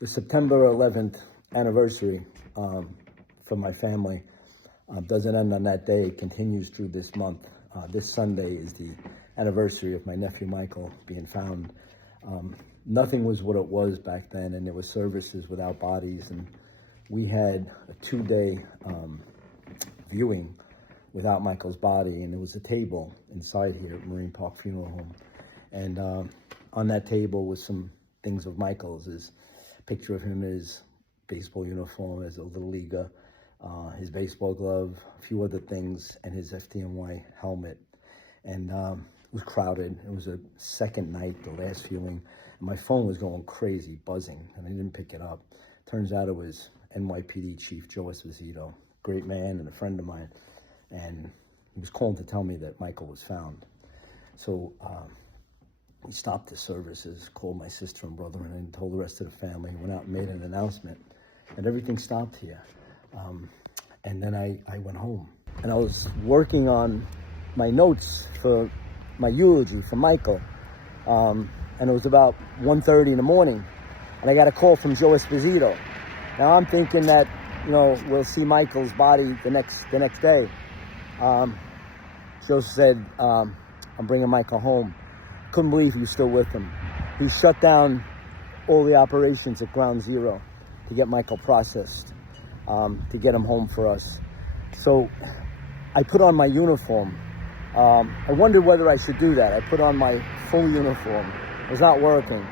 The September 11th anniversary for my family doesn't end on that day. It continues through this month. This Sunday is the anniversary of my nephew Michael being found. Nothing was what it was back then, and there were services without bodies, and we had a 2-day viewing without Michael's body, and there was a table inside here at Marine Park Funeral Home, and on that table was some things of Michael's. His picture of him in his baseball uniform as a little leaguer, his baseball glove, a few other things, and his FDNY helmet. And it was crowded. It was a second night, the last viewing. And my phone was going crazy, buzzing, and I didn't pick it up. Turns out it was NYPD Chief Joe Esposito, great man and a friend of mine. And he was calling to tell me that Michael was found. So we stopped the services, called my sister and brother, and told the rest of the family. Went out and made an announcement, and everything stopped here. And then I went home, and I was working on my notes for my eulogy for Michael, and it was about 1:30 in the morning, and I got a call from Joe Esposito. Now I'm thinking that, we'll see Michael's body the next day. Joe said, I'm bringing Michael home. Couldn't believe he was still with him. He shut down all the operations at Ground Zero to get Michael processed, to get him home for us. So I put on my uniform. I wondered whether I should do that. I put on my full uniform. It was not working,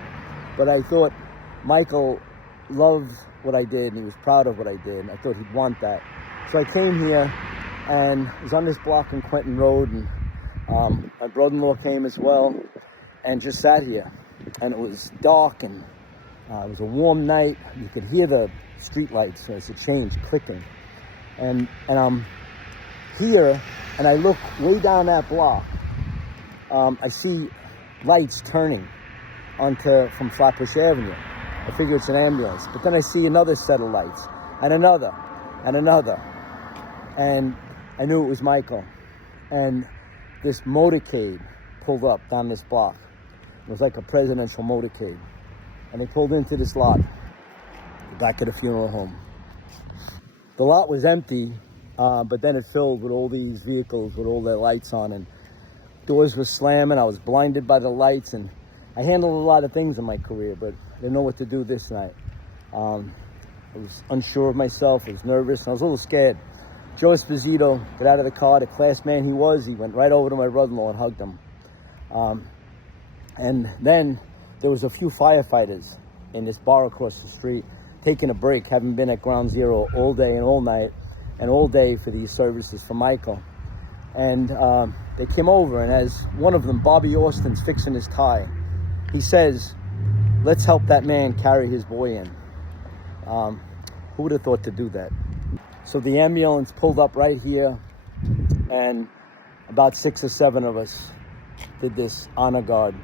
but I thought Michael loved what I did, and he was proud of what I did, and I thought he'd want that. So I came here and was on this block in Quentin Road, and my brother-in-law came as well, and just sat here. And it was dark, and it was a warm night. You could hear the street lights as it changed, clicking. And I'm here, and I look way down that block. I see lights turning from Flatbush Avenue. I figure it's an ambulance. But then I see another set of lights, and another, and another. And I knew it was Michael. And this motorcade pulled up down this block. It was like a presidential motorcade. And they pulled into this lot, back at the funeral home. The lot was empty, but then it filled with all these vehicles with all their lights on, and doors were slamming. I was blinded by the lights, and I handled a lot of things in my career, but I didn't know what to do this night. I was unsure of myself. I was nervous, and I was a little scared. Joe Esposito got out of the car. The class man he was, he went right over to my brother-in-law and hugged him. And then there was a few firefighters in this bar across the street taking a break, having been at Ground Zero all day and all night and all day for these services for Michael. And they came over, and as one of them, Bobby Austin's fixing his tie, he says, "Let's help that man carry his boy in." Who would have thought to do that? So the ambulance pulled up right here, and about 6 or 7 of us did this honor guard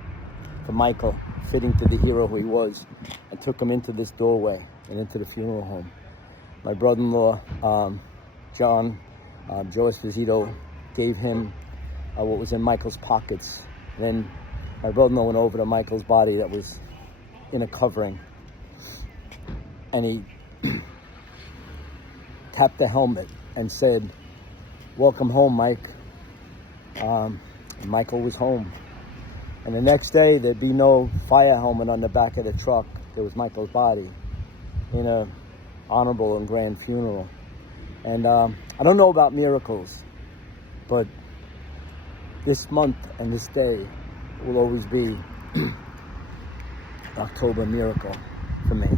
for Michael, fitting to the hero who he was, and took him into this doorway and into the funeral home. My brother-in-law, Joe Esposito, gave him what was in Michael's pockets. Then my brother-in-law went over to Michael's body that was in a covering, and he tapped the helmet and said, "Welcome home, Mike." And Michael was home. And the next day, there'd be no fire helmet on the back of the truck. There was Michael's body in a honorable and grand funeral. And I don't know about miracles, but this month and this day will always be October miracle for me.